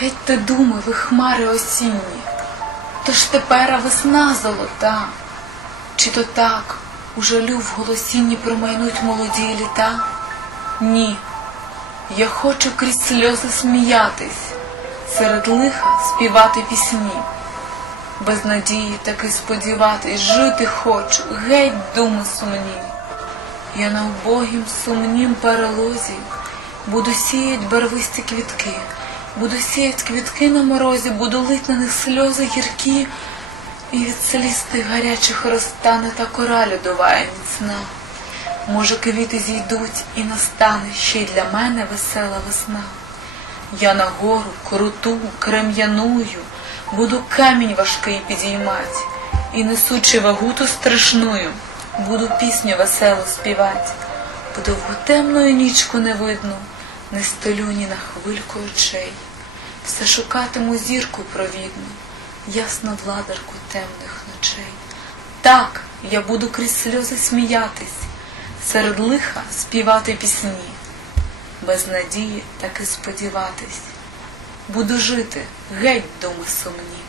Геть те думи, ви хмари осінні, то ж тепера весна золота, чи то так у жалю в голосінні промайнуть молоді літа? Ні, я хочу крізь сльози сміятись, серед лиха співати пісні. Без надії таки сподіватись, жити хочу, геть думи сумні. Я на убогім сумнім перелозі буду сіять барвисті квітки, буду сіять квітки на морозі, буду лить на них сльози гіркі, і від сліз тих гарячих розтане та кора льодова міцна. Може, квіти зійдуть і настане ще й для мене весела весна. Я на гору круту, крем'яную, буду камінь важкий підіймать, і несучи вагу ту страшную, буду пісню веселу співать, бо довгу темною нічку не видно, не столю ні на хвильку очей. Все шукатиму зірку провідну, ясну владарку темних ночей. Так, я буду крізь сльози сміятись, серед лиха співати пісні, без надії таки сподіватись. Буду жити, геть думи сумні.